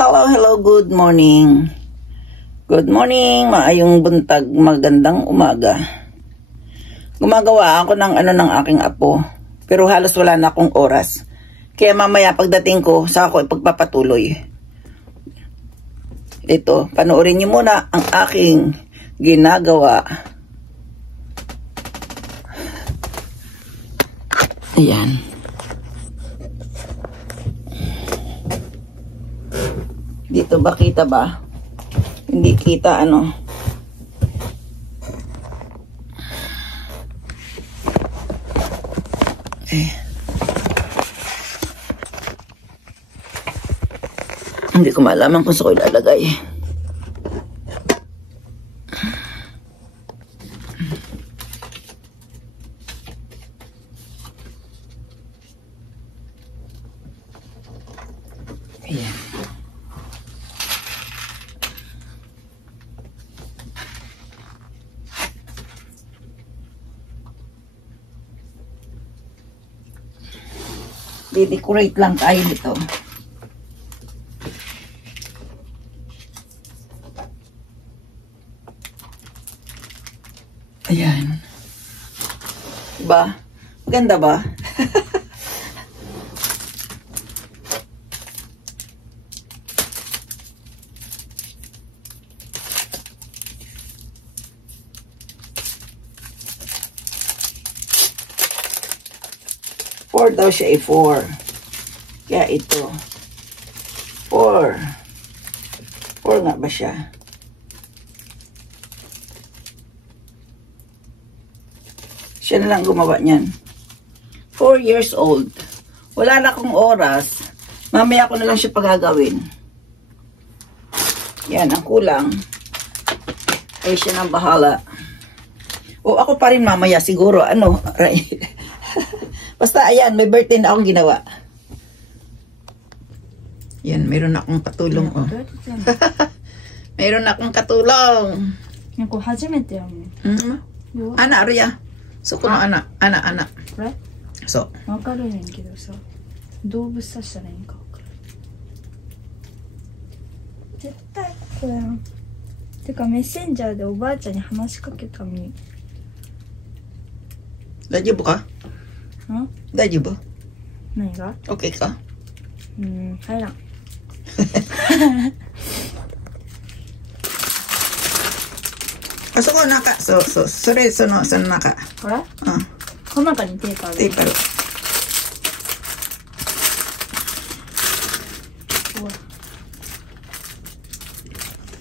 Hello, hello, good morning. Good morning, maayong buntag, magandang umaga. Gumagawa ako ng ng aking apo, pero halos wala na akong oras. Kaya mamaya pagdating ko, saka ako ipagpapatuloy. Ito, panoorin niyo muna ang aking ginagawa. Ayan. Dito ba kita ba? Hindi kita ano. Hindi ko malaman kung saan ko ilalagay. Ayan. I-decorate lang tayo dito. Ayan. Diba? Maganda ba? Four daw siya, 4. Kaya ito. 4. 4 nga ba siya? Siya na lang gumawa niyan. 4 years old. Wala na akong oras. Mamaya ko na lang siya pagagawin. Yan, ang kulang. Ay siya nang bahala. O ako pa rin mamaya siguro. Ano? Basta ayan, may birthday na akong ginawa. Yan, mayroon akong katulong. Oh. Mayroon akong katulong. Ako, hajimete ya mo. Ana, Arya. So, kuno ana. Ana. Right? So. わかるねんけどさ、動物さしたらいいんかわからん。絶対ここやん。てかメッセンジャーでおばあちゃんに話しかけたのに。 Dajibo ka? Dajibo? 何が? Okay ka? 入らん。あそこ中、それ、その中。これ? この中にテープある。テープある。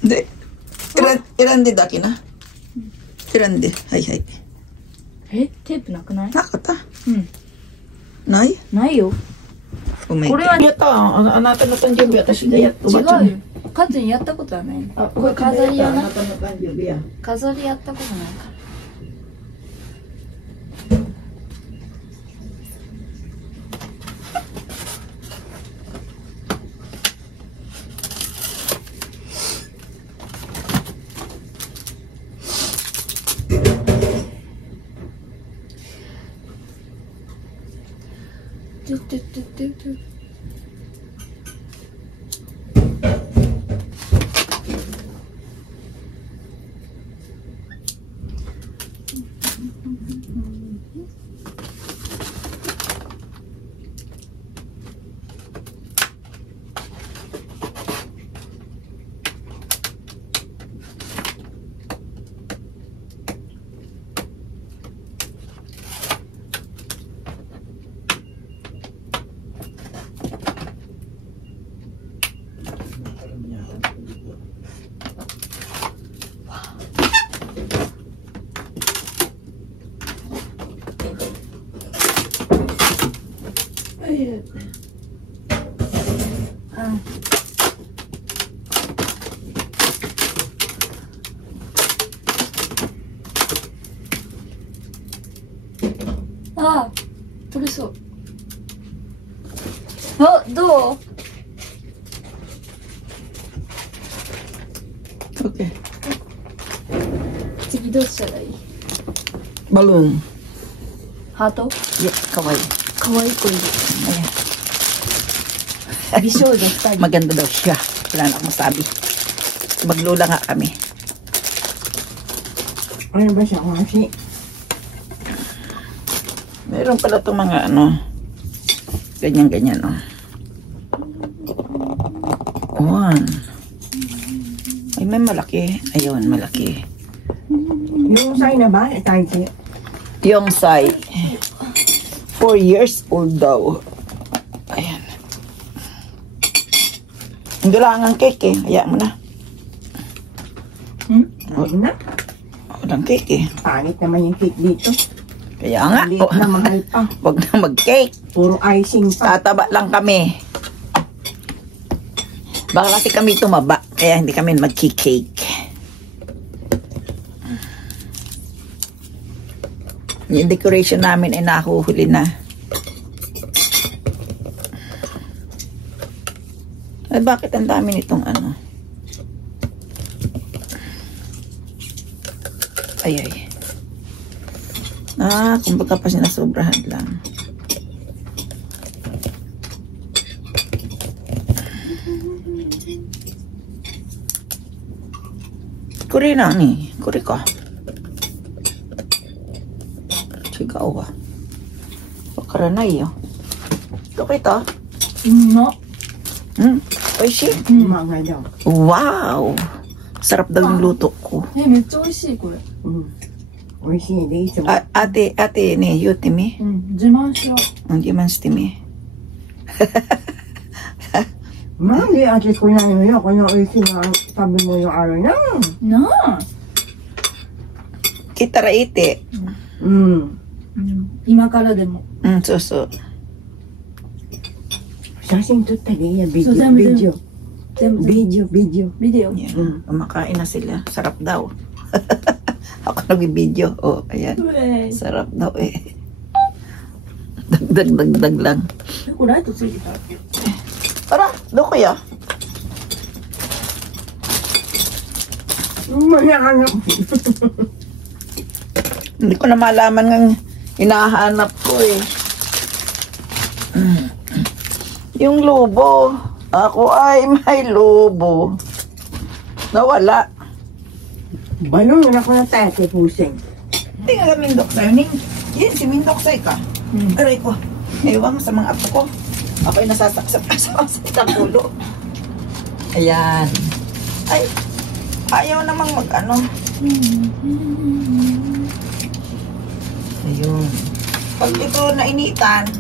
で、選んでだけな。選んで、はい。え、テープなくない？なかった？うん。ない？ないよ。これはやった。あなたの誕生日私がやった。違うよ。カズにやったことはない。これ飾りやな。あなたの誕生日や。飾りやったことないから。あ、取れそう。あ、どう？ Okay. 次どうしたらいい？ Balloon. ハート？ Yeah, kawaii. 可愛い子いる。美少女2人。 Maganda daw siya. Wala na akong masabi. Maglula nga kami. Ano ba siya kasi? Meron pala itong mga ano. Ganyan-ganyan, oh. One. Ay, may malaki. Ayun, malaki. Yung sign na ba? Tayo. Yung Sai. 4 years old daw. Ayan. Hindi lang ang cake eh. Hayaan mo na. Huwag na. Walang cake eh. Pangit naman yung cake dito. Kaya nga. Maliit na mahal pa. Huwag na mag-cake. Puro icing pa. Tataba lang kami. Baka kasi kami tumaba. Kaya hindi kami mag-cake. Yung decoration namin ay nahuhuli na. Ay, bakit ang dami nitong ano? Ay. Kumbaga pa sinasobrahan lang. Kuri na ni. Kuri ka. Sigaw ah. Pakaranay ah. Ito kita. うまっ。 Oishi. Mga daw. Wow. Sarap daw yung luto ko. めっちゃ美味しいこれ。美味しいでいつも。 Ate ni yuti mi. 自慢しよ Hindi man sti mi. なんで味こないのよ。この美味しいの食べ物あるな。う。なあ。 Kita ra ite. 今からでも。 So. 写真撮ったらいいや。ビデオ。そう全部ビデオ。全部。ビデオ。ビデオ。ビデオ。 Yan. Kumakain na sila. Sarap daw. Ako nag-video. Oh, ayan. うえ。 Sarap daw eh. Dagdag lang. これライトついてた。 Tara, do kaya? Mahanap. Hindi ko na malaman ng hinahanap ko eh. Yung lobo. Ako ay may lobo. Nawala. Balong na ako ng tate pusing. Hindi nga Mindok sa'yo. Yan, si Mindok sa'yo ka. Aray ko. Ewan sa mga apo ko. Ako'y nasasaksak sa ulo. Ayan. Ay, ayaw namang mag-ano. Ayun. Pag ito nainitan,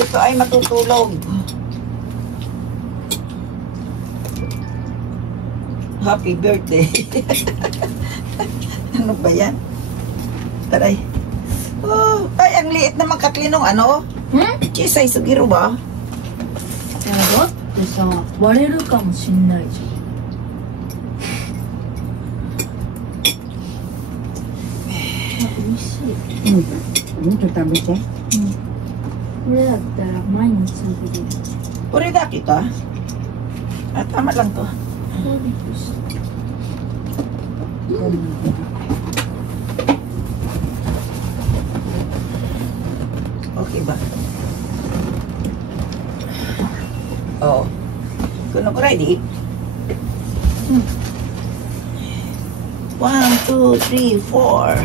ito ay matutulog. Happy birthday. Ano ba yan? Taray. Oh, ay, ang liit naman Katlinong ano? Chisay Sugiro ba? いやだってさ割れるかもしんないじゃん。美味しい。もっと食べて。これだったら毎日食べれる。 Purida kita. Ah, tama lang to. Okay ba? Oo. Kuno ko ready? 1, 2, 3, 4.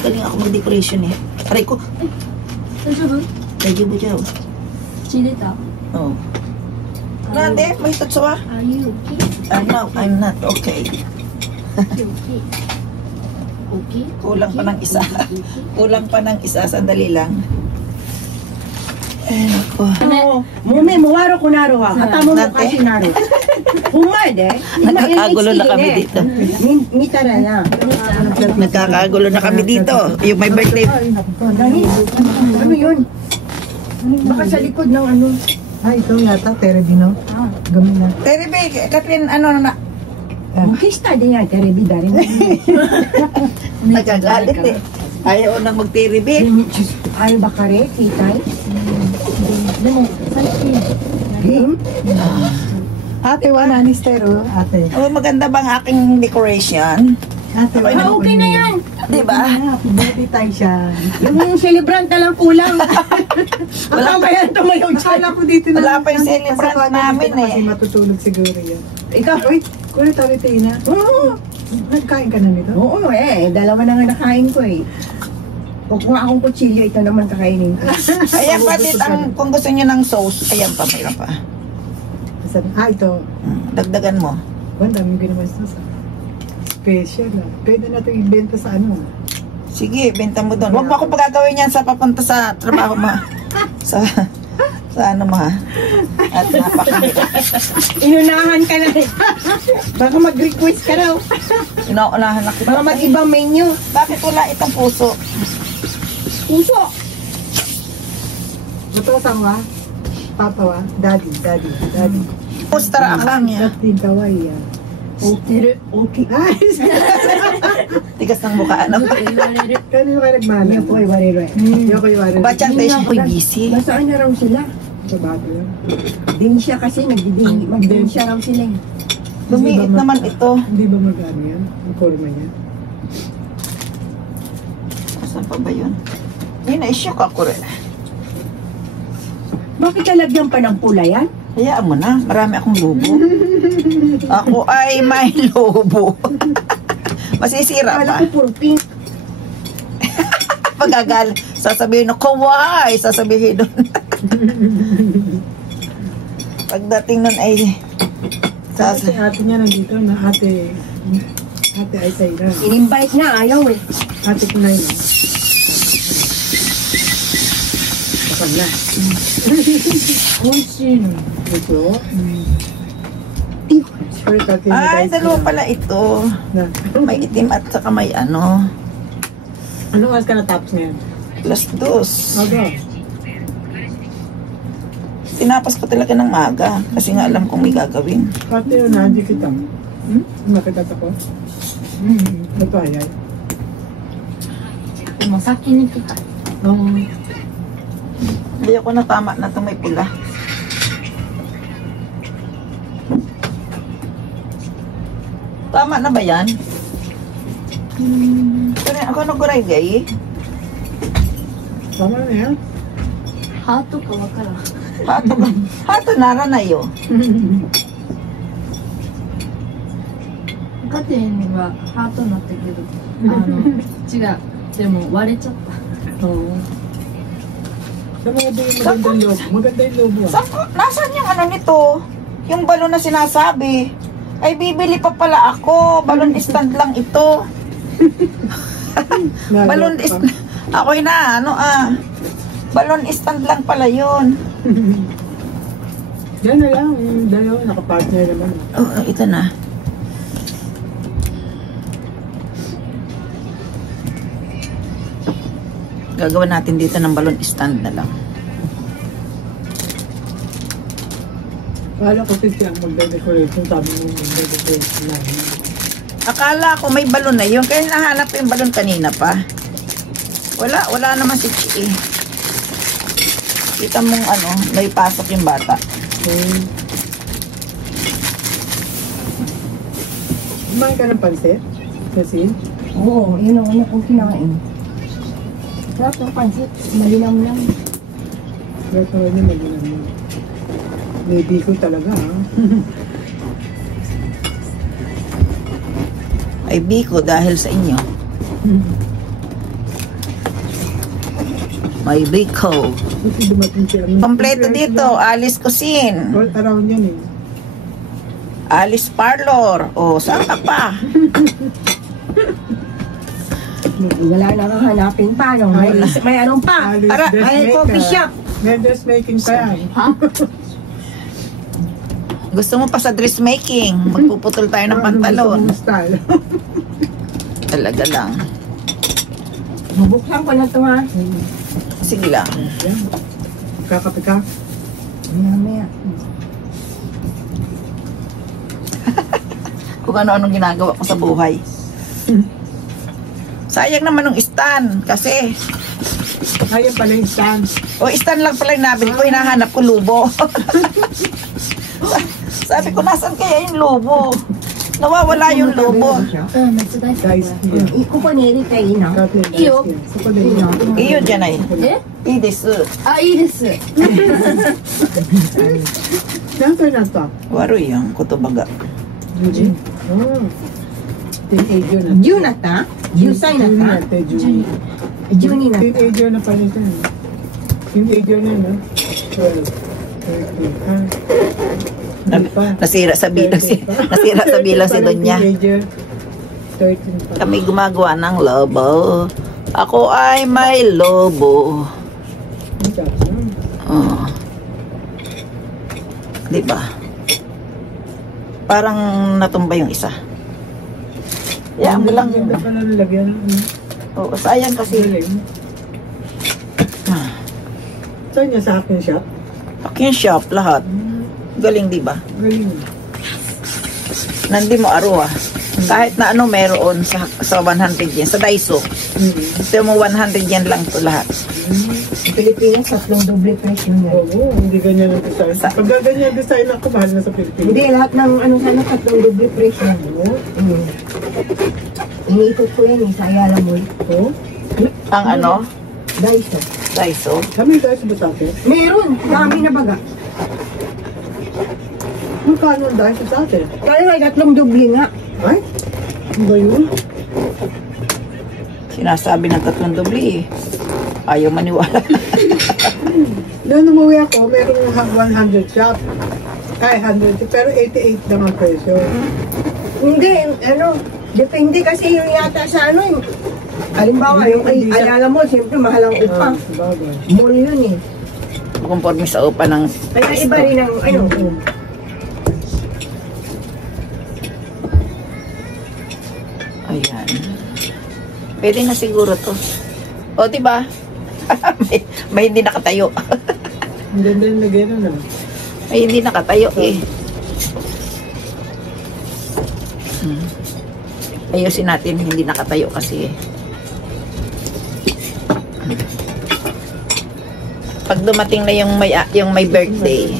Galing ako mag-decoration eh. Aray ko. 大丈夫？ Medyo ba dyan? 血出た？ Oo. Nande, may tatsawa? Are you okay? No, I'm not okay. Okay. Okay? Kulang pa ng isa. Kulang pa ng isa. Sandali lang. Eh, naku. もめもわろくなるわ。頭もおかしくなる。ほんまやで。今 Nagkakagulo na kami NHK dito. で見たらな。 Nagkakagulo na kami dito. Yung may birthday. Dani, ano yun? Baka sa likod ng ano. Ito yata, Terebi, no? Gami na. Terebe, Kathleen, ano na? Makista din yan, Terebi, dari. Nagagalit eh. Ayaw nang mag-terebe. Ayaw ba kare, kitay? でも最近 Game? Ate, wala ni Stero, ate. Oh, maganda bang aking decoration? Ate, Okay na yan. Di ba? Buti tayo siya. Yung celebrant na lang kulang. Wala ba yan tumayo dyan? Akala ko dito na. Wala pa yung celebrant namin eh. Kasi matutulog siguro yun. Ikaw? Uy, kulit tayo Tina. Oo. Nagkain ka na nito? Oo dalawa na nga nakain ko eh. Huwag nga akong kutsilyo, ito naman kakainin ko. Ayan pati kung gusto nyo ng sauce, ayan pa, mayroon pa. Ito. Dagdagan mo. Ang daming ginawa sa special Pwede na ito ibenta sa ano. Sige, benta mo doon. Huwag mo ako pagkagawin yan sa papunta sa trabaho mo. sa ano mo ha. At napakahirap. Inunahan ka na eh. Baka mag-request ka raw. Inuunahan na kita. Baka mag-ibang menu. Bakit wala itong puso? Puso. Ito asawa? Papa wa? Daddy. Postara akang yan. Dating kawaii yan. Okay. Ay, Tigas ng mukha, ano? kanino ka nagmana? Yan po ay wariro eh. Yung kayo wala. Bachan tayo siya po'y busy. Nasaan na raw sila? Sa bato yan. Dinsya kasi, mag-dinsya raw sila eh. Lumiit naman ito. Hindi ba mag-ano yan? Ang forma niya? Saan pa ba yun? Yun, na-shock ako rin. Bakit talagyan pa ng pula yan? Hayaan mo na, marami akong lobo. Ako ay may lobo. Masisira Kala ba? ko puro pink. Pagagal, sasabihin na kawaii, sasabihin doon. Pagdating nun ay Kasi ate niya nandito na ate ay sa'yo na. In-invite na, ayaw eh. Ate Kunay na. Bakal na. Sino? Ito. Sorry, ate na ay, guys. dalawa pala ito. Na. May itim at saka may ano. Anong oras ka natapos ngayon? +2. Okay. Tinapos ko talaga ng maga kasi nga alam kong may gagawin. Ate yun na, hindi kita. Nakita ko? Ito ay. でも先に来た。 Oo. Hindi ako natama na ito may pula. Tama na ba yan? Ako naguray gay. Tama na yan. ハートかわからん。 Hato nara na yo. ガテンはハートになったけど、違う。でも割れちゃった。 Oo. Sa mga ba yung magandang lobo? Maganda yung lobo ah. Nasaan yung ano nito? Yung balon na sinasabi. Ay, bibili pa pala ako. Balon stand lang ito. Balon stand. Ako'y na, balon stand lang pala yun. Yan na lang. Yung dalawa, nakapartner naman. Oh, ito na. Gagawin natin dito ng balon stand na lang. Kala ko siya ang magde-decoration. Sabi mo magde-decoration lang. Akala ko may balon na yun. Kaya nahanap ko yung balon kanina pa. Wala naman si Chi. Kita mong may pasok yung bata. Kumain ka ng pansit? Kasi? Oo, yun ang una kong kinain. Sarap ng pansit, malinam lang. Gata niya mag-inan mo. Maybe ko talaga ha. Ay biko dahil sa inyo. May biko. Kasi dumating siya. Kompleto dito. Alice Cuisine. All around yan eh. Alice Parlor. O, saan ka pa? Wala na kang hanapin pa, no? May anong pa? Alice Ay, dressmaker. coffee shop. May dressmaking pa yan. Gusto mo pa sa dressmaking? Magpuputol tayo ng pantalon. Style. Talaga lang. Bubuksan ko na ito, ha? Sige lang. Yan. Kakape ka? Mamaya. Kung ano-anong ginagawa ko sa buhay. Sayang naman ng stand. Kasi, Ayan pala yung stand. stand lang pala yung nabili ko. Hinahanap ko lubo. Sabi ko, nasan kaya yung lubo? Nawawala yung lobo. 夏大好きだよ。 ここに入れていいの？いいよ。そこでいいの。 Iyo dyan ay. え いいです。あ、いいです。何歳になった？ Waro yung kutubaga. 10時。ティーンエイジャーに10なった？10歳になった？ 12 12になっティーンエイジャーなパニータン。ティーンエイジャーなの。Nasira sa bilang si Donya. Kami gumagawa ng lobo. Ako ay may lobo. Oh. Diba? Parang natumba yung isa. Yan mo lang. Oo, sayang kasi. Saan niya sa akin shop? Akin shop, lahat. Galing, diba? Galing. Nandi mo aro ah. Kahit na ano meron sa 100 yen. Sa Daiso. Gusto mo 100 yen lang to lahat. Pilipinas, 3 doble presyo yan. Oo, hindi ganyan ang design. Pag ganyan design ako, mahal na sa Pilipinas. Hindi, lahat ng ano sana 3 doble presyo. Iniikot ko yan sa Ayala Mall. Oo? Ang ano? Daiso. Daiso. Kami guys ba sa akin? Meron, dami na baga. Magkano ang dahil sa atin? Kaya may 3 doble nga. Ay? Ano ba yun? Sinasabi ng 3 dobli eh. Ayaw maniwala. Noong umuwi ako, meron 100 shop. Ay, 100. Pero 88 lang ang presyo. Hindi, ano, depende kasi yung yata sa ano yung halimbawa, yung Ayala Mall, siyempre mahal ang upa. Bagay. Mall yun eh. Conforme sa upa ng... Kaya iba rin ang ano. Ayan. Pwede na siguro to. O, diba? may hindi nakatayo. Ang ganda yung lagay na. May hindi nakatayo eh. Ayusin natin, hindi nakatayo kasi eh. Pag dumating na yung may birthday,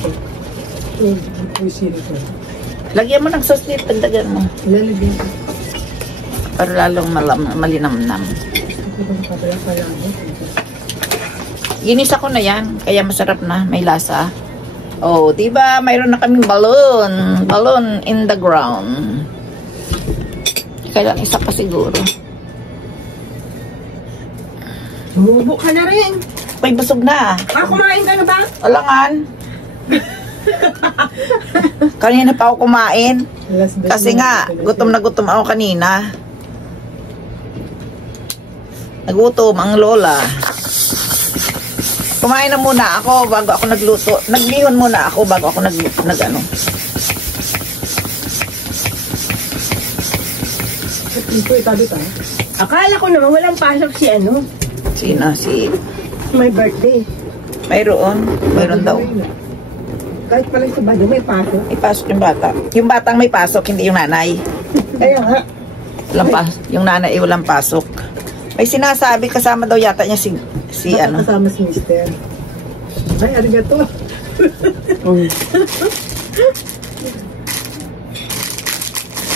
lagyan mo ng sauce dito, dagdagan mo. Lalagyan ko. Para lalong malinamnam. Ginisa ko na yan, kaya masarap na, may lasa. Oh, diba? Mayroon na kaming balloon. Balloon in the ground. Kailan isa pa siguro. Sumubo ka na rin. May busog na. Kumain ka na ba? Alangan. Kanina pa ako kumain. Kasi nga, gutom na gutom ako kanina. Nagutom ang lola. Kumain na muna ako bago ako nagluto. Naglihon muna ako bago ako nag-ano. Ito itabi tayo. Akala ko naman walang pasok si ano. Sino? Si... May birthday. Mayroon daw. Kahit pala sa bado may pasok. Ipasok yung bata. Yung batang may pasok, hindi yung nanay. Kaya nga. Yung nanay ay walang pasok. May sinasabi kasama daw yata niya si ano. Kasama si Mister. Ay, arigato.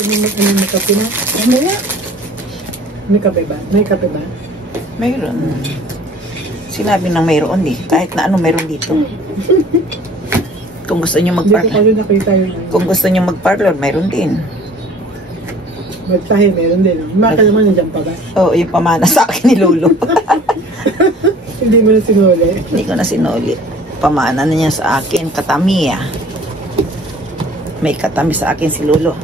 Ano kape na? Ano na? May kape ba? May kape ba? Mayroon. Sinabi nang mayroon eh. Kahit na ano mayroon dito. Kung gusto niyo Hindi ko mag-parlor. kayo nakita yun. Kung gusto niyo mag-parlor, mayroon din. Magtahi, meron din. Maka naman nandiyan pa ba? Oo, yung pamana sa akin ni Lolo. Hindi mo na sinuli. Hindi ko na sinuli. Pamana na niya sa akin. Katami ah. May katami sa akin si Lolo.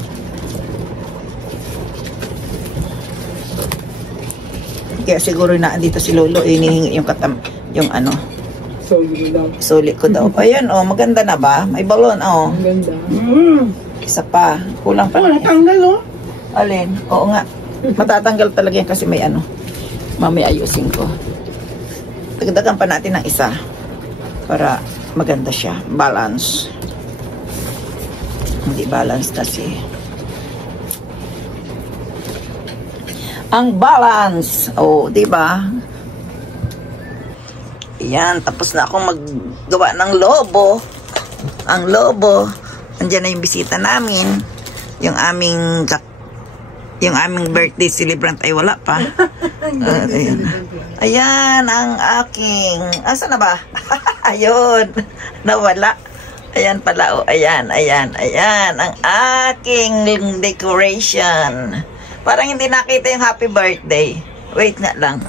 Kaya siguro na dito si Lolo, hinihingi yung yung ano. So, yun lang. Sulit ko daw. Ayan, oh, maganda na ba? May balon, oh. Ang ganda. Isa pa. Kulang pa. Natanggal, oh. Alin? Oo nga. Matatanggal talaga yan kasi may ano. Mamaya ayusin ko. Dagdagan pa natin ng isa. Para maganda siya. Balance. Hindi balance kasi. Ang balance. Oh, diba? Ayan. Tapos na akong maggawa ng lobo. Ang lobo. Andiyan na yung bisita namin. yung aming birthday celebrant ay wala pa. Ayan ang aking, asa na ba? Ayun, nawala. Ayan pala, oh, ayan, ang aking decoration. Parang hindi nakita yung happy birthday. Wait nga lang.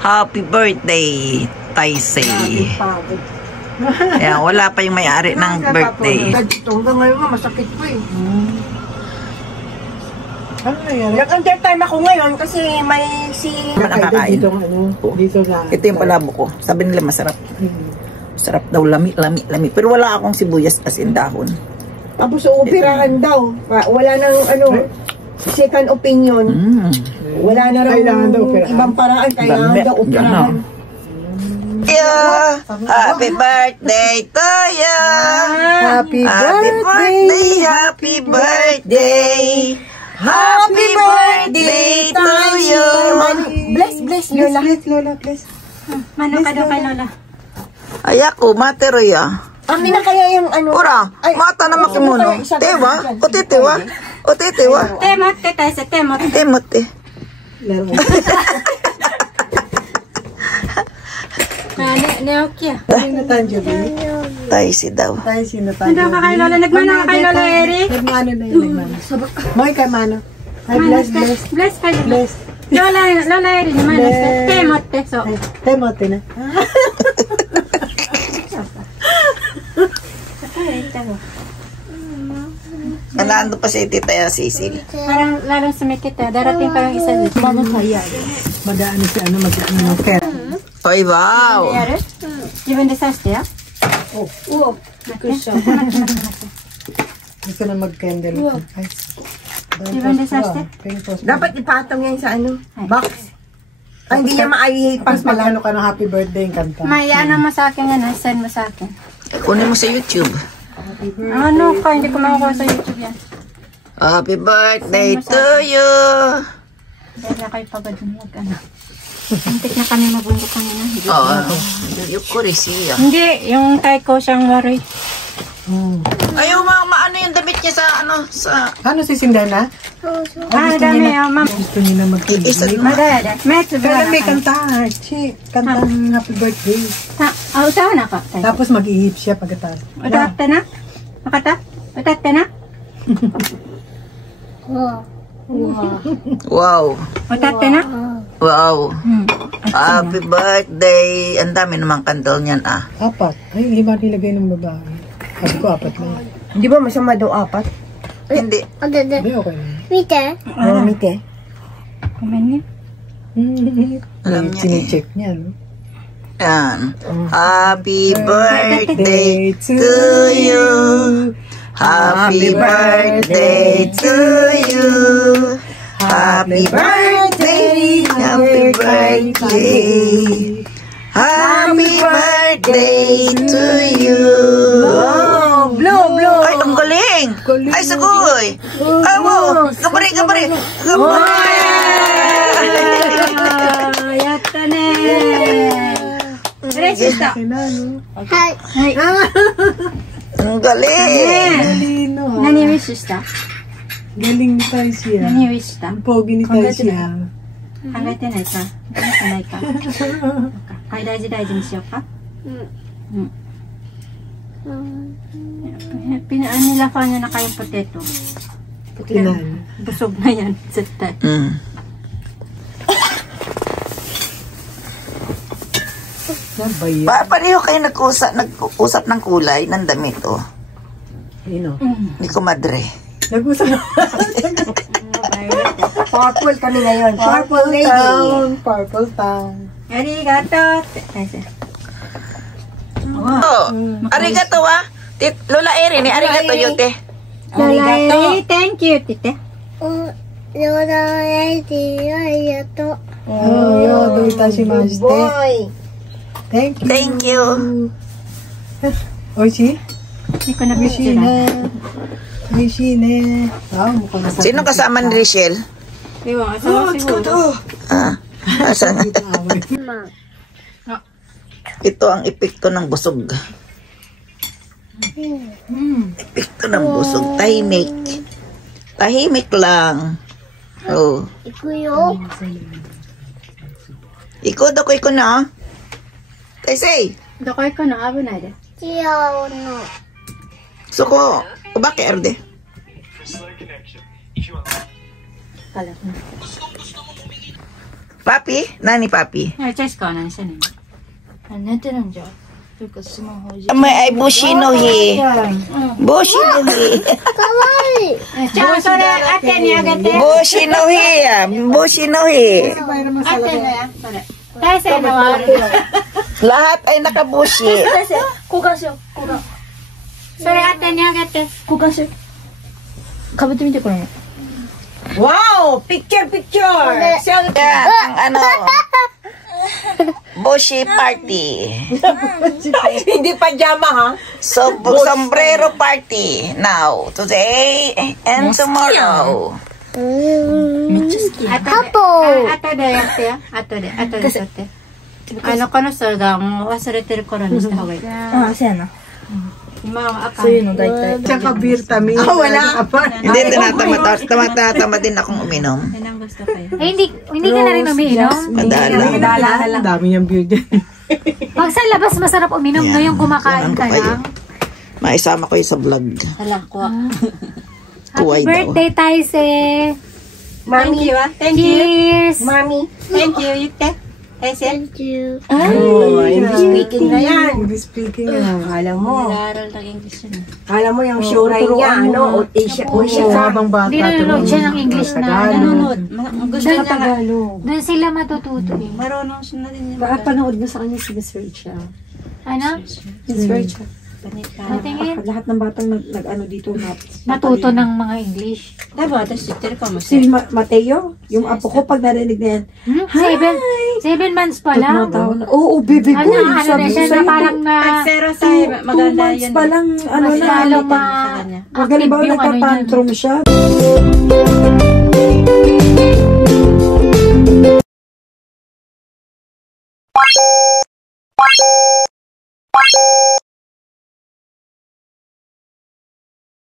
Happy birthday, Taisei. Ayan, wala pa yung may-ari ng birthday. Hanggang ngayon nga, masakit po eh. Ano nangyari? Nag-entertain ako ngayon kasi may Nakakain. Dito na. Ito yung palabo ko. Sabi nila masarap. Sarap daw, lami. Pero wala akong sibuyas as in dahon. Tapos uupirahan daw. Wala nang second opinion. Wala na raw ibang paraan. Kailangan daw upirahan. Yeah. Happy birthday to you. Happy birthday. Happy birthday to you. Bless, Lola. Bless, Lola, bless. Mano ka daw kay Lola? Ay ako, materia. Amin na kaya yung ano. Ora, mata na makimuno. Tewa? O titiwa? Temot ka tayo sa temot. Temot eh. Neokya. Sino tangible? Taisi daw. Tayo sino Ano tangible? ka kay Lola? Nagmano ka kay Lola, Eri? Nagmano na yun, nagmano. Moy kay mano. Ay, bless, bless. Bless ka Lola. Bless. Lola, Eri naman. Bless. Temot te. So, Ay, temote na. Nando pa si Tita Cecil. parang lalong sumikit eh. Darating pa yung isa dito. Mag-ano si ano, mag-ano ng pera. Oy, wow. Eri? Given the saste, ya? Oo. Gusto na mag-candle. Ay. Given the saste? Dapat ipatong yan sa ano. Box. Ay, hindi niya Tapos maaipas pala. mag-ano ka ng happy birthday yung kanta. May ano mo sa akin yan. Send mo sa akin. Kunin mo sa YouTube. Ano ka? Hindi ko makukuha sa YouTube yan. Happy birthday to you. Dahil na kayo pagod mag ano. Hintik na kami mabundok kanina. Oo. Yung kurisiya. Hindi, yung kay ko siyang waroy. Ayaw, maano yung damit niya sa ano, sa... Ano si Sindana? Dami, ma'am. Gusto niya na mag-kilig. Isa na. Madaya, metro Kaya may ba? kantahan. Kantang happy birthday. Usawa na ka. Tapos mag-ihip siya pagkatapos. Utatte na? Makata? Utatte na? Wow. Utatte na? Wow. Happy birthday. Ang dami namang kantal niyan, ah. 4. Ay, 5 nilagay ng babae. Sabi ko 4 lang. Di ba masama daw 4? Hindi. Hindi, okay lang. Mite. Kumain niya. Alam niya eh. Sinicheck niya, no? Yan. Happy birthday to you. Happy birthday to you. Happy birthday. Happy birthday. Happy birthday to you. Blow. Ay, ang galing. Ay, sagoy. Ay, wow. Gabari. Yatta ne. Resista. Hai. Ang galing. Galino, ha? Nani wish shita? Galing ni tayo siya. Nani wish shita? Ang pogi ni tayo siya. 考えてないか考えてないかはい大事にしようかPinanilafa niya na kayong potato. Pinan. Busog na yan,絶対. Pareho kayo nag-usap ng kulay ng damit, oh. Ino. Ni Comadre. Nag-usap na. Purple kami ngayon. Purple lady. Purple town. Arigato. Oh, arigato wa. Lola Eri ni arigato yote. Arigato. Thank you, tite. Yo, do itashimashite. Boy. Thank you. Thank you. Oishi? Hindi ko na Oishi picture. na. Oishi na. Wow, mukhang masarap. Sino kasama ni Richelle? Iwan, asawa siguro. Asan? Ito ang epekto ng busog. Ito ng busog. Tahimik. Tahimik lang. Oh. Iko, dokoy ko na. Taisay. どこ行くの危ないで。 Suko. Ubake, erde. Papi? Nani papi? チェスカは何してんの？あ、寝てるんじゃ。というかスマホいじ。 May ay bushi no hi. Bushi no hi. じゃあそれ当てにあげて。 Bushi no hi. Bushi no hi. 当てね、それ。大勢のはある。 Lahat ay nakabushi. 交換しよう。交換。それ当てにあげて。交換しよう。かぶってみてこれ。 Wow! Picture! Yan, ang ano, bushi party. Hindi pajama, ha? So, sombrero party. Now, today and tomorrow. 後でやってよ。後で撮って。この人がもう忘れてる頃にした方がいい。ああ、そうやな。今は赤。そういうの大体。 Tsaka beer tamis. Wala. Hindi, tamatama din akong uminom. Yan ang gusto kayo. Hindi ka na rin umiinom. Madala. Ang dami niyang beer dyan. Pag sa labas masarap uminom, ngayong kumakain ka lang. Maisama ko yung sa vlog. Alam ko. Kuway Happy daw. birthday, Taise! Mami. Thank you. Cheers! Mami. Thank you, Yukte. Taise? Thank you. Oh, English speaking na yan. English speaking yan. Alam mo. Nag-aaral ng English yun. Alam mo yung shoray niya, ano? Asia Habang bata. Hindi nanonood siya ng English na. Nanonood. Gusto niya nga. Tagalog. Doon sila matututo eh. Marunong siya na din. Baka panood mo sa kanya si Miss Rachel. Ano? Miss Rachel. Matingin. Lahat ng batang nag-ano dito. Matuto ng mga English. Diba? Tapos sitter ka mo. Si Mateo, yung apo ko, pag narinig na yan, 7 months pa lang. oo, baby ko. Ano na siya na parang na Pero sa maganda 2 months yan. pa lang, ano mas na, lalo pag halimbawa ma-active yung ano nagtatantrum yun. siya.